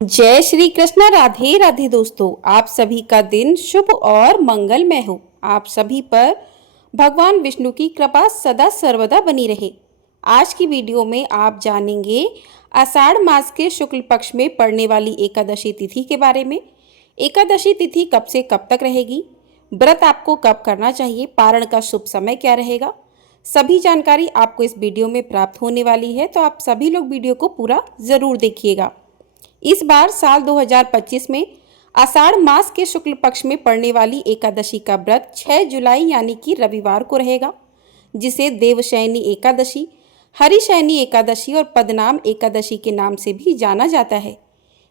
जय श्री कृष्ण। राधे राधे दोस्तों, आप सभी का दिन शुभ और मंगलमय हो। आप सभी पर भगवान विष्णु की कृपा सदा सर्वदा बनी रहे। आज की वीडियो में आप जानेंगे आषाढ़ मास के शुक्ल पक्ष में पड़ने वाली एकादशी तिथि के बारे में। एकादशी तिथि कब से कब तक रहेगी, व्रत आपको कब करना चाहिए, पारण का शुभ समय क्या रहेगा, सभी जानकारी आपको इस वीडियो में प्राप्त होने वाली है। तो आप सभी लोग वीडियो को पूरा ज़रूर देखिएगा। इस बार साल 2025 में आषाढ़ मास के शुक्ल पक्ष में पड़ने वाली एकादशी का व्रत 6 जुलाई यानी कि रविवार को रहेगा, जिसे देवशयनी एकादशी, हरिशयनी एकादशी और पदनाम एकादशी के नाम से भी जाना जाता है।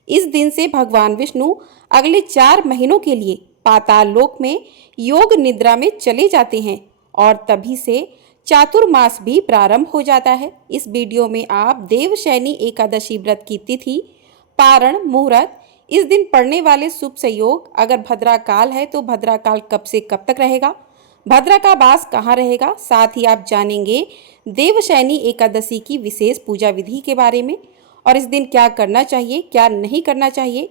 इस दिन से भगवान विष्णु अगले 4 महीनों के लिए पाताल लोक में योग निद्रा में चले जाते हैं और तभी से चातुर्मास भी प्रारंभ हो जाता है। इस वीडियो में आप देवशयनी एकादशी व्रत की तिथि, पारण, मुहूर्त, इस दिन पड़ने वाले शुभ संयोग, अगर भद्रा काल है तो भद्रा काल कब से कब तक रहेगा, भद्रा का वास कहाँ रहेगा, साथ ही आप जानेंगे देवशयनी एकादशी की विशेष पूजा विधि के बारे में और इस दिन क्या करना चाहिए, क्या नहीं करना चाहिए,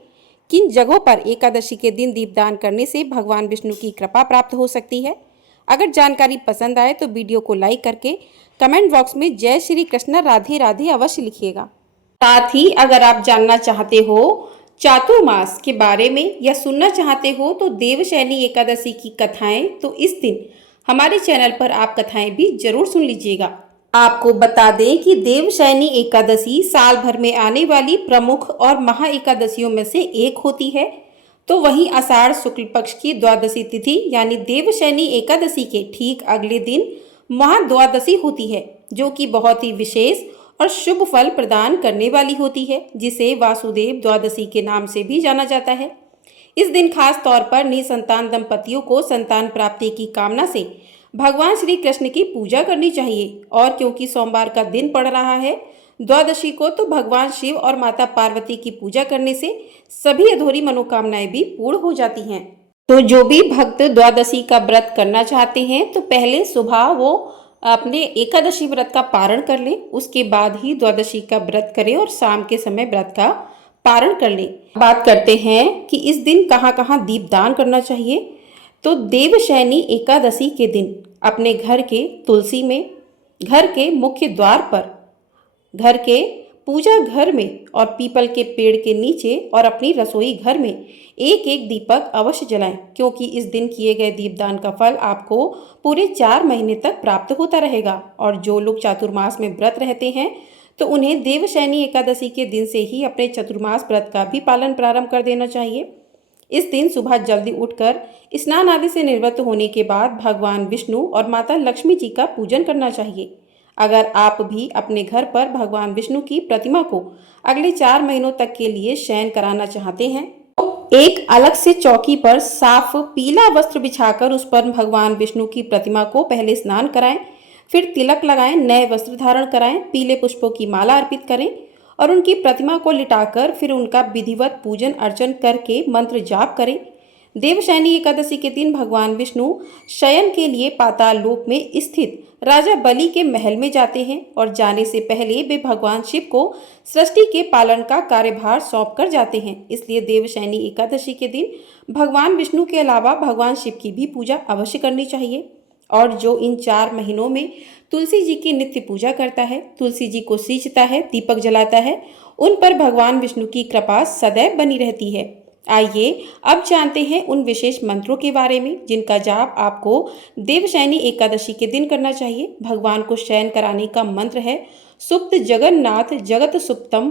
किन जगहों पर एकादशी के दिन दीपदान करने से भगवान विष्णु की कृपा प्राप्त हो सकती है। अगर जानकारी पसंद आए तो वीडियो को लाइक करके कमेंट बॉक्स में जय श्री कृष्ण राधे राधे अवश्य लिखिएगा। साथ ही अगर आप जानना चाहते हो चातुर्मास के बारे में या सुनना चाहते हो तो देवशयनी एकादशी की कथाएं, तो इस दिन हमारे चैनल पर आप कथाएं भी जरूर सुन लीजिएगा। आपको बता दें कि देवशयनी एकादशी साल भर में आने वाली प्रमुख और महा एकादशियों में से एक होती है। तो वहीं आषाढ़ शुक्ल पक्ष की द्वादशी तिथि यानी देवशयनी एकादशी के ठीक अगले दिन महाद्वादशी होती है, जो कि बहुत ही विशेष और शुभ फल प्रदान करने वाली होती है, जिसे वासुदेव द्वादशी के नाम से भी जाना जाता है। इस दिन खास तौर पर निसंतान दंपतियों को संतान प्राप्ति की कामना से भगवान श्री कृष्ण की पूजा करनी चाहिए। और क्योंकि सोमवार का दिन पड़ रहा है द्वादशी को, तो भगवान शिव और माता पार्वती की पूजा करने से सभी अधूरी मनोकामनाएं भी पूर्ण हो जाती हैं। तो जो भी भक्त द्वादशी का व्रत करना चाहते हैं तो पहले सुबह वो अपने एकादशी व्रत का पारण कर ले, उसके बाद ही द्वादशी का व्रत करें और शाम के समय व्रत का पारण कर ले। बात करते हैं कि इस दिन कहाँ कहाँ दीपदान करना चाहिए। तो देवशयनी एकादशी के दिन अपने घर के तुलसी में, घर के मुख्य द्वार पर, घर के पूजा घर में और पीपल के पेड़ के नीचे और अपनी रसोई घर में एक एक दीपक अवश्य जलाएं, क्योंकि इस दिन किए गए दीपदान का फल आपको पूरे 4 महीने तक प्राप्त होता रहेगा। और जो लोग चातुर्मास में व्रत रहते हैं तो उन्हें देवशयनी एकादशी के दिन से ही अपने चतुर्मास व्रत का भी पालन प्रारंभ कर देना चाहिए। इस दिन सुबह जल्दी उठकर स्नान आदि से निवृत्त होने के बाद भगवान विष्णु और माता लक्ष्मी जी का पूजन करना चाहिए। अगर आप भी अपने घर पर भगवान विष्णु की प्रतिमा को अगले 4 महीनों तक के लिए शयन कराना चाहते हैं तो एक अलग से चौकी पर साफ पीला वस्त्र बिछाकर उस पर भगवान विष्णु की प्रतिमा को पहले स्नान कराएं, फिर तिलक लगाएं, नए वस्त्र धारण कराएं, पीले पुष्पों की माला अर्पित करें और उनकी प्रतिमा को लिटाकर फिर उनका विधिवत पूजन अर्चन करके मंत्र जाप करें। देवशयनी एकादशी के दिन भगवान विष्णु शयन के लिए पाताल लोक में स्थित राजा बलि के महल में जाते हैं और जाने से पहले वे भगवान शिव को सृष्टि के पालन का कार्यभार सौंप कर जाते हैं। इसलिए देवशयनी एकादशी के दिन भगवान विष्णु के अलावा भगवान शिव की भी पूजा अवश्य करनी चाहिए। और जो इन 4 महीनों में तुलसी जी की नित्य पूजा करता है, तुलसी जी को सींचता है, दीपक जलाता है, उन पर भगवान विष्णु की कृपा सदैव बनी रहती है। आइए अब जानते हैं उन विशेष मंत्रों के बारे में जिनका जाप आपको देवशयनी एकादशी के दिन करना चाहिए। भगवान को शयन कराने का मंत्र है सुप्त जगन्नाथ जगत सुप्तम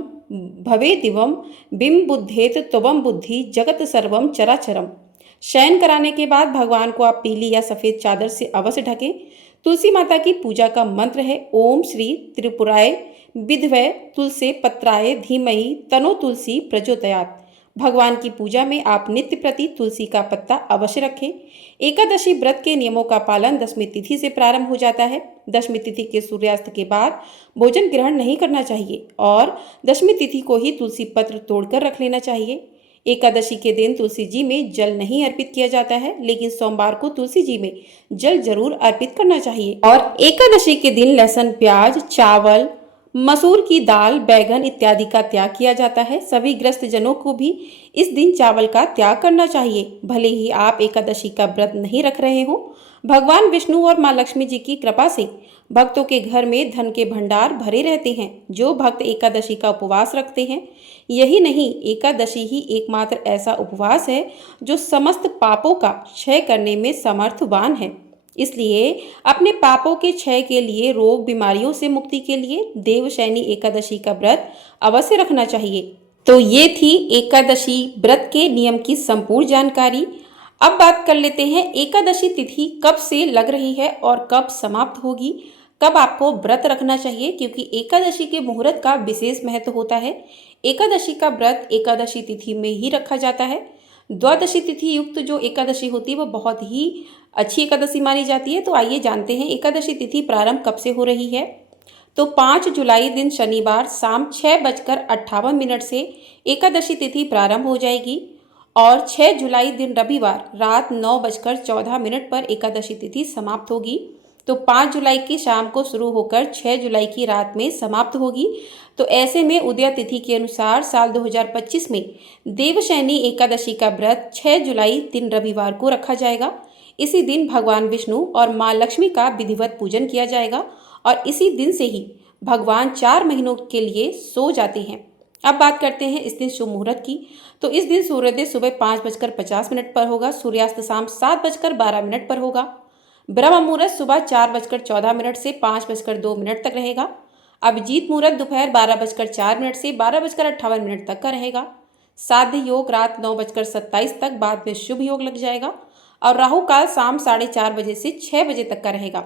भवे दिवम बिम बुद्धेत त्वम बुद्धि जगत सर्वम चराचरम। शयन कराने के बाद भगवान को आप पीली या सफेद चादर से अवश्य ढकें। तुलसी माता की पूजा का मंत्र है ओम श्री त्रिपुराय विद्महे तुलसी पत्राय धीमहि तनो तुलसी प्रचोदयात्। भगवान की पूजा में आप नित्य प्रति तुलसी का पत्ता अवश्य रखें। एकादशी व्रत के नियमों का पालन दशमी तिथि से प्रारंभ हो जाता है। दशमी तिथि के सूर्यास्त के बाद भोजन ग्रहण नहीं करना चाहिए और दशमी तिथि को ही तुलसी पत्र तोड़कर रख लेना चाहिए। एकादशी के दिन तुलसी जी में जल नहीं अर्पित किया जाता है, लेकिन सोमवार को तुलसी जी में जल जरूर अर्पित करना चाहिए। और एकादशी के दिन लहसुन, प्याज, चावल, मसूर की दाल, बैगन इत्यादि का त्याग किया जाता है। सभी ग्रस्त जनों को भी इस दिन चावल का त्याग करना चाहिए, भले ही आप एकादशी का व्रत नहीं रख रहे हो। भगवान विष्णु और माँ लक्ष्मी जी की कृपा से भक्तों के घर में धन के भंडार भरे रहते हैं। जो भक्त एकादशी का उपवास रखते हैं, यही नहीं, एकादशी ही एकमात्र ऐसा उपवास है जो समस्त पापों का क्षय करने में समर्थवान है। इसलिए अपने पापों के क्षय के लिए, रोग बीमारियों से मुक्ति के लिए देवशयनी एकादशी का व्रत अवश्य रखना चाहिए। तो ये थी एकादशी व्रत के नियम की संपूर्ण जानकारी। अब बात कर लेते हैं एकादशी तिथि कब से लग रही है और कब समाप्त होगी, कब आपको व्रत रखना चाहिए, क्योंकि एकादशी के मुहूर्त का विशेष महत्व होता है। एकादशी का व्रत एकादशी तिथि में ही रखा जाता है। द्वादशी तिथि युक्त जो एकादशी होती है वो बहुत ही अच्छी एकादशी मानी जाती है। तो आइए जानते हैं एकादशी तिथि प्रारंभ कब से हो रही है। तो 5 जुलाई दिन शनिवार शाम 6:58 से एकादशी तिथि प्रारंभ हो जाएगी और 6 जुलाई दिन रविवार रात 9:14 पर एकादशी तिथि समाप्त होगी। तो 5 जुलाई की शाम को शुरू होकर 6 जुलाई की रात में समाप्त होगी। तो ऐसे में उदय तिथि के अनुसार साल 2025 में देवशयनी एकादशी का व्रत 6 जुलाई दिन रविवार को रखा जाएगा। इसी दिन भगवान विष्णु और माँ लक्ष्मी का विधिवत पूजन किया जाएगा और इसी दिन से ही भगवान 4 महीनों के लिए सो जाते हैं। अब बात करते हैं इस दिन शुभ मुहूर्त की। तो इस दिन सूर्योदय सुबह 5:50 पर होगा, सूर्यास्त शाम 7:12 पर होगा। ब्रह्म मुहूर्त सुबह 4:14 से 5:02 तक रहेगा। अभिजीत मुहूर्त दोपहर 12:04 से 12:58 तक का रहेगा। साध्य योग रात 9:27 तक, बाद में शुभ योग लग जाएगा और राहु काल शाम 4:30 बजे से 6 बजे तक का रहेगा।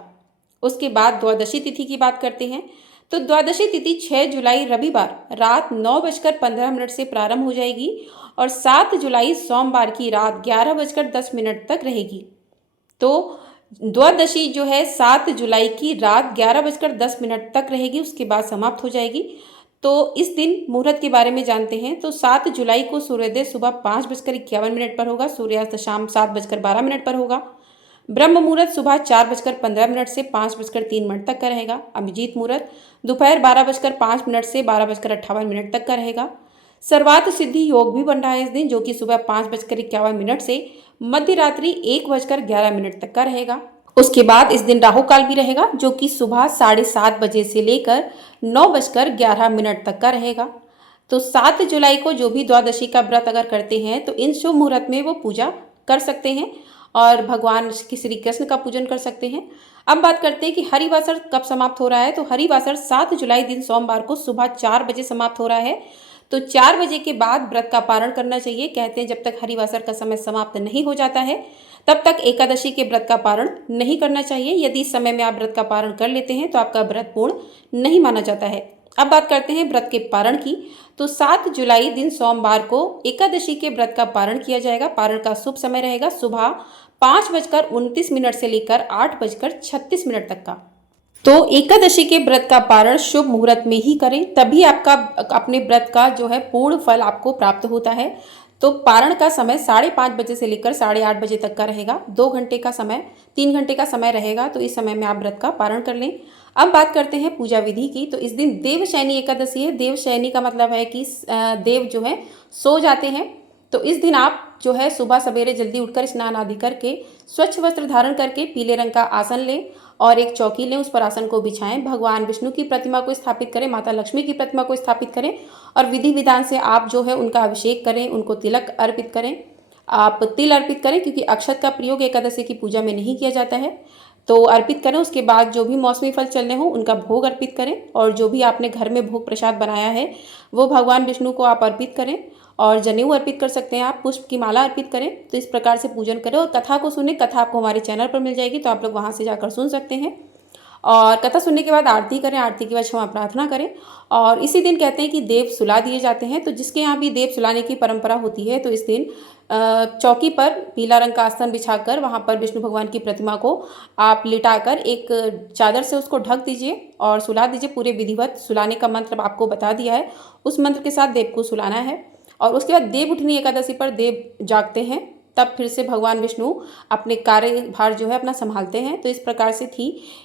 उसके बाद द्वादशी तिथि की बात करते हैं। तो द्वादशी तिथि 6 जुलाई रविवार रात 9:15 से प्रारंभ हो जाएगी और 7 जुलाई सोमवार की रात 11:10 तक रहेगी। तो द्वादशी जो है 7 जुलाई की रात 11:10 तक रहेगी, उसके बाद समाप्त हो जाएगी। तो इस दिन मुहूर्त के बारे में जानते हैं। तो 7 जुलाई को सूर्योदय सुबह 5:51 पर होगा, सूर्यास्त शाम 7:12 पर होगा। ब्रह्म मुहूर्त सुबह 4:15 से 5:03 तक का रहेगा। अभिजीत मुहूर्त दोपहर 12:05 से 12:58 तक का रहेगा। सर्वार्थ सिद्धि योग भी बन रहा है इस दिन, जो कि सुबह 5:51 से मध्य रात्रि 1:11 तक का रहेगा। उसके बाद इस दिन राहु काल भी रहेगा, जो कि सुबह 7:30 बजे से लेकर 9:11 तक का रहेगा। तो 7 जुलाई को जो भी द्वादशी का व्रत अगर करते हैं तो इन शुभ मुहूर्त में वो पूजा कर सकते हैं और भगवान श्री कृष्ण का पूजन कर सकते हैं। अब बात करते हैं कि हरिवासर कब समाप्त हो रहा है। तो हरिवासर 7 जुलाई दिन सोमवार को सुबह 4 बजे समाप्त हो रहा है। तो 4 बजे के बाद व्रत का पारण करना चाहिए। कहते हैं जब तक हरिवासर का समय समाप्त नहीं हो जाता है तब तक एकादशी के व्रत का पारण नहीं करना चाहिए। यदि इस समय में आप व्रत का पारण कर लेते हैं तो आपका व्रत पूर्ण नहीं माना जाता है। अब बात करते हैं व्रत के पारण की। तो 7 जुलाई दिन सोमवार को एकादशी के व्रत का पारण किया जाएगा। पारण का शुभ समय रहेगा सुबह 5:29 से लेकर 8:36 तक का। तो एकादशी के व्रत का पारण शुभ मुहूर्त में ही करें, तभी आपका अपने व्रत का जो है पूर्ण फल आपको प्राप्त होता है। तो पारण का समय 5:30 बजे से लेकर 8:30 बजे तक का रहेगा। 2 घंटे का समय, 3 घंटे का समय रहेगा। तो इस समय में आप व्रत का पारण कर लें। अब बात करते हैं पूजा विधि की। तो इस दिन देवशयनी एकादशी है। देवशयनी का मतलब है कि देव जो है सो जाते हैं। तो इस दिन आप जो है सुबह सवेरे जल्दी उठकर स्नान आदि करके स्वच्छ वस्त्र धारण करके पीले रंग का आसन लें और एक चौकी लें, उस पर आसन को बिछाएं। भगवान विष्णु की प्रतिमा को स्थापित करें, माता लक्ष्मी की प्रतिमा को स्थापित करें और विधि विधान से आप जो है उनका अभिषेक करें, उनको तिलक अर्पित करें। आप तिल अर्पित करें, क्योंकि अक्षत का प्रयोग एकादशी की पूजा में नहीं किया जाता है। तो अर्पित करें। उसके बाद जो भी मौसमी फल चल रहे हों उनका भोग अर्पित करें और जो भी आपने घर में भोग प्रसाद बनाया है वो भगवान विष्णु को आप अर्पित करें और जनेऊ अर्पित कर सकते हैं, आप पुष्प की माला अर्पित करें। तो इस प्रकार से पूजन करें और कथा को सुने। कथा आपको हमारे चैनल पर मिल जाएगी, तो आप लोग वहाँ से जाकर सुन सकते हैं। और कथा सुनने के बाद आरती करें, आरती के बाद क्षमा प्रार्थना करें। और इसी दिन कहते हैं कि देव सुला दिए जाते हैं। तो जिसके यहाँ भी देव सुलाने की परंपरा होती है तो इस दिन चौकी पर पीला रंग का आसन बिछाकर वहाँ पर विष्णु भगवान की प्रतिमा को आप लिटाकर एक चादर से उसको ढक दीजिए और सुला दीजिए। पूरे विधिवत सुलाने का मंत्र आपको बता दिया है, उस मंत्र के साथ देव को सुलाना है। और उसके बाद देव उठनी एकादशी पर देव जागते हैं तब फिर से भगवान विष्णु अपने कार्यभार जो है अपना संभालते हैं। तो इस प्रकार से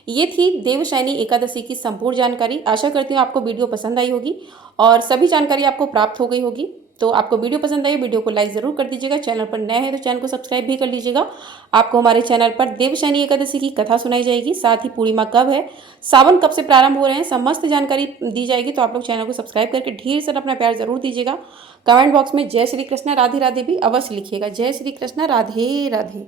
ये थी देवशयनी एकादशी की संपूर्ण जानकारी। आशा करती हूँ आपको वीडियो पसंद आई होगी और सभी जानकारी आपको प्राप्त हो गई होगी। तो आपको वीडियो पसंद आई, वीडियो को लाइक ज़रूर कर दीजिएगा। चैनल पर नए हैं तो चैनल को सब्सक्राइब भी कर लीजिएगा। आपको हमारे चैनल पर देवशयनी एकादशी की कथा सुनाई जाएगी, साथ ही पूर्णिमा कब है, सावन कब से प्रारंभ हो रहे हैं, समस्त जानकारी दी जाएगी। तो आप लोग चैनल को सब्सक्राइब करके ढेर सारा अपना प्यार जरूर दीजिएगा। कमेंट बॉक्स में जय श्री कृष्ण राधे राधे भी अवश्य लिखिएगा। जय श्री कृष्ण राधे राधे।